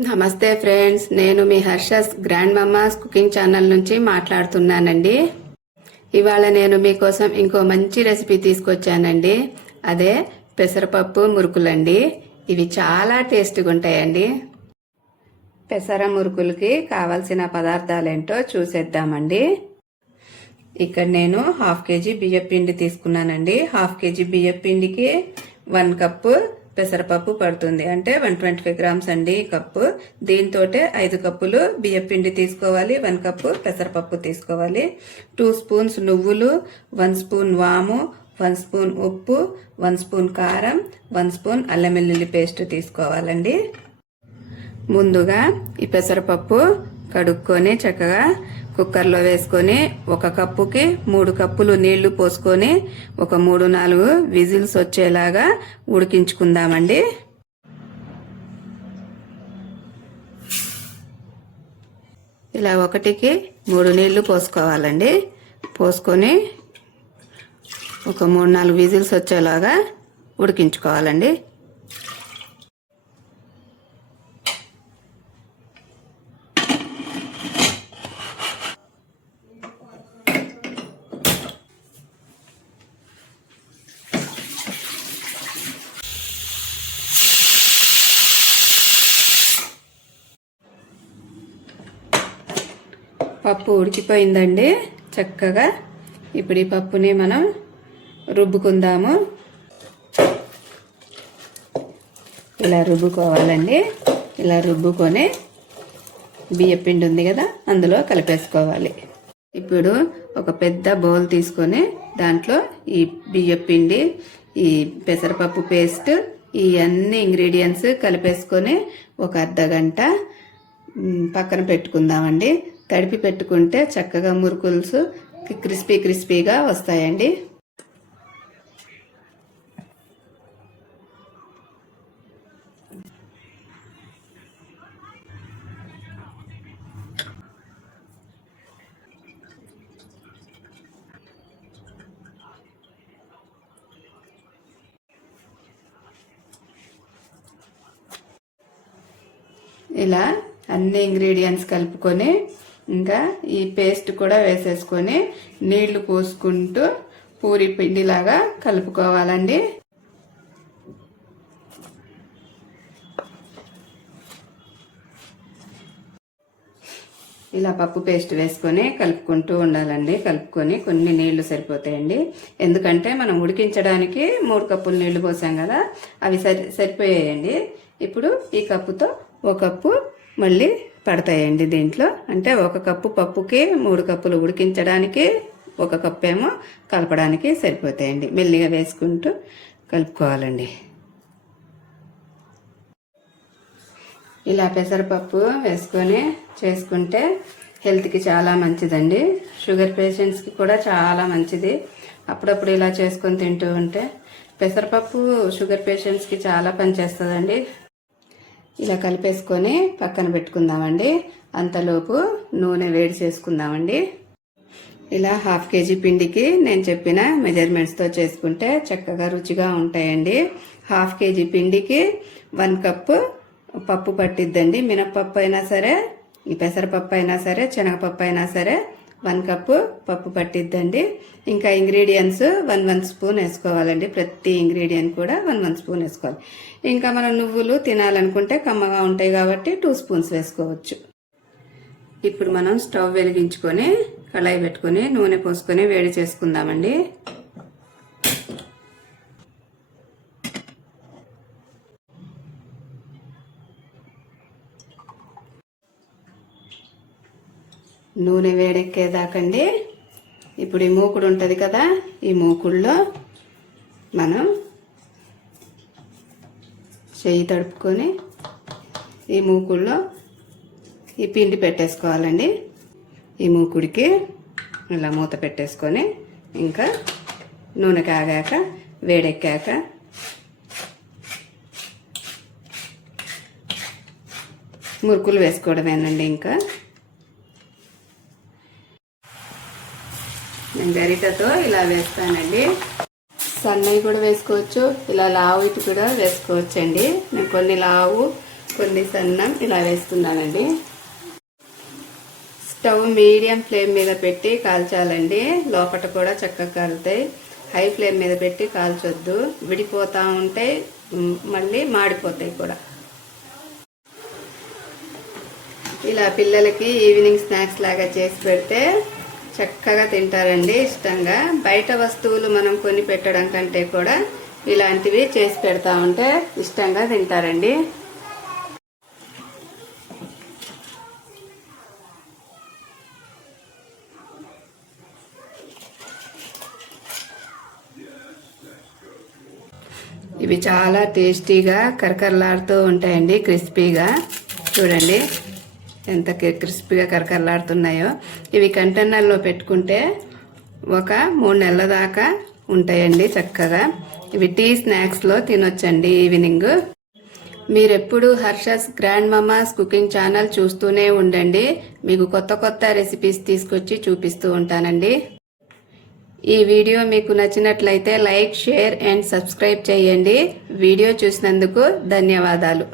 నమస్తే ఫ్రెండ్స్, నేను మీ Harsha's grand mama's cooking channel నుంచి మాట్లాడుతున్నానండి. ఇవాళ నేను మీకోసం ఇంకో మంచి రెసిపీ తీసుకొచ్చానండి. అదే పెసరపప్పు మురుకులండి. ఇవి చాలా టేస్టీగా ఉంటాయండి. పెసర మురుకులకి కావలసిన పదార్థాలేంటో చూసేద్దామండి. ఇక్కడ నేను 1/2 కేజీ బియ్యం పిండి తీసుకున్నానండి. 1/2 కేజీ బియ్యం పిండికి 1 కప్పు పెసరపప్పు పడుతుంది, అంటే 125 గ్రామ్స్ అండి ఈ కప్పు. దీంతో 5 కప్పులు బియ్యం పిండి తీసుకోవాలి, 1 కప్పు పెసరపప్పు తీసుకోవాలి. 2 స్పూన్స్ నువ్వులు, 1 స్పూన్ వాము, 1 స్పూన్ ఉప్పు, 1 స్పూన్ కారం, 1 స్పూన్ అల్లం వెల్లుల్లి పేస్ట్ తీసుకోవాలండి. ముందుగా ఈ పెసరపప్పు కడుక్కొని చక్కగా కుక్కర్లో వేసుకొని 1 కప్పుకి 3 కప్పులు నీళ్లు పోసుకొని ఒక 3-4 విజిల్స్ వచ్చేలాగా ఉడికించుకుందామండి. ఇలా 1కి 3 నీళ్లు పోసుకోవాలండి. పోసుకొని ఒక 3-4 విజిల్స్ వచ్చేలాగా ఉడికించుకోవాలండి. పప్పు ఉడికిపోయిందండి చక్కగా. ఇప్పుడు ఈ పప్పుని మనం రుబ్బుకుందాము. ఇలా రుబ్బుకోవాలండి. ఇలా రుబ్బుకొని బియ్యం పిండి ఉంది కదా, అందులో కలిపేసుకోవాలి. ఇప్పుడు ఒక పెద్ద బౌల్ తీసుకొని దాంట్లో ఈ బియ్యం పిండి, ఈ పెసరపప్పు పేస్ట్, ఈ అన్ని ఇంగ్రీడియంట్స్ కలిపేసుకొని ఒక అర్ధగంట పక్కన పెట్టుకుందామండి. తడిపి పెట్టుకుంటే చక్కగా మురుకుల్స్ క్రిస్పీగా వస్తాయండి. ఇలా అన్ని ఇంగ్రీడియంట్స్ కలుపుకొని ఇంకా ఈ పేస్ట్ కూడా వేసేసుకొని నీళ్లు పోసుకుంటూ పూరి పిండిలాగా కలుపుకోవాలండి. ఇలా పప్పు పేస్ట్ వేసుకొని కలుపుకుంటూ ఉండాలండి. కలుపుకొని కొన్ని నీళ్లు సరిపోతాయండి. ఎందుకంటే మనం ఉడికించడానికి 3 కప్పులు నీళ్లు పోసాం కదా, అవి సరిపోయాయండి. ఇప్పుడు ఈ కప్పుతో 1 కప్పు మళ్ళీ పడతాయండి దీంట్లో. అంటే 1 కప్పు పప్పుకి 3 కప్పులు ఉడికించడానికి, 1 కప్పు ఏమో కలపడానికి సరిపోతాయండి. మెల్లిగా వేసుకుంటూ కలుపుకోవాలండి. ఇలా పెసరపప్పు వేసుకొని చేసుకుంటే హెల్త్కి చాలా మంచిదండి. షుగర్ పేషెంట్స్కి కూడా చాలా మంచిది. అప్పుడప్పుడు ఇలా చేసుకొని తింటూ ఉంటే పెసరపప్పు షుగర్ పేషెంట్స్కి చాలా పనిచేస్తుందండి. ఇలా కలిపేసుకొని పక్కన పెట్టుకుందామండి. అంతలోపు నూనె వేడి చేసుకుందామండి. ఇలా 1/2 కేజీ పిండికి నేను చెప్పిన మెజర్మెంట్స్తో చేసుకుంటే చక్కగా రుచిగా ఉంటాయండి. 1/2 కేజీ పిండికి 1 కప్పు పప్పు పట్టిద్దండి. మినప్పప్పు అయినా సరే, ఈ పెసరపప్పు అయినా సరే, శనగపప్పు అయినా సరే 1 కప్పు పప్పు పట్టిద్దండి. ఇంకా ఇంగ్రీడియంట్స్ 1 స్పూన్ వేసుకోవాలండి. ప్రతి ఇంగ్రీడియంట్ కూడా 1 స్పూన్ వేసుకోవాలి. ఇంకా మనం నువ్వులు తినాలనుకుంటే కమ్మగా ఉంటాయి కాబట్టి 2 స్పూన్స్ వేసుకోవచ్చు. ఇప్పుడు మనం స్టవ్ వెలిగించుకొని కళాయి పెట్టుకొని నూనె పోసుకొని వేడి చేసుకుందామండి. నూనె వేడెక్కేదాకండి. ఇప్పుడు ఈ మూకుడు ఉంటుంది కదా, ఈ మూకుడులో మనం చెయ్యి తడుపుకొని ఈ మూకుడులో ఈ పిండి పెట్టేసుకోవాలండి. ఈ మూకుడికి ఇలా మూత పెట్టేసుకొని ఇంకా నూనె కాగాక వేడెక్కాక మురుకులు వేసుకోవడమేనండి. ఇంకా నేను గరిటతో ఇలా వేస్తానండి. సన్నవి కూడా వేసుకోవచ్చు, ఇలా లావు ఇటు కూడా వేసుకోవచ్చండి. నేను కొన్ని లావు కొన్ని సన్నం ఇలా వేసుకున్నానండి. స్టవ్ మీడియం ఫ్లేమ్ మీద పెట్టి కాల్చాలండి. లోపల కూడా చక్కగా కాలుతాయి. హై ఫ్లేమ్ మీద పెట్టి కాల్చొద్దు, విడిపోతూ ఉంటాయి, మళ్ళీ మాడిపోతాయి కూడా. ఇలా పిల్లలకి ఈవినింగ్ స్నాక్స్ లాగా చేసి పెడితే చక్కగా తింటారండి ఇష్టంగా. బయట వస్తువులు మనం కొని పెట్టడం కంటే కూడా ఇలాంటివి చేసి పెడతా ఉంటే ఇష్టంగా తింటారండి. ఇవి చాలా టేస్టీగా కరకరలాడుతూ ఉంటాయండి, క్రిస్పీగా. చూడండి ఎంత క్రిస్పీగా కరకరలాడుతున్నాయో. ఇవి కంటైనర్లో పెట్టుకుంటే ఒక 3 నెలల దాకా ఉంటాయండి చక్కగా. ఇవి టీ స్నాక్స్లో తినొచ్చండి ఈవినింగ్. మీరెప్పుడు Harsha's grand Mama's cooking channel చూస్తూనే ఉండండి. మీకు కొత్త కొత్త రెసిపీస్ తీసుకొచ్చి చూపిస్తూ ఉంటానండి. ఈ వీడియో మీకు నచ్చినట్లయితే లైక్, షేర్ అండ్ సబ్స్క్రైబ్ చేయండి. వీడియో చూసినందుకు ధన్యవాదాలు.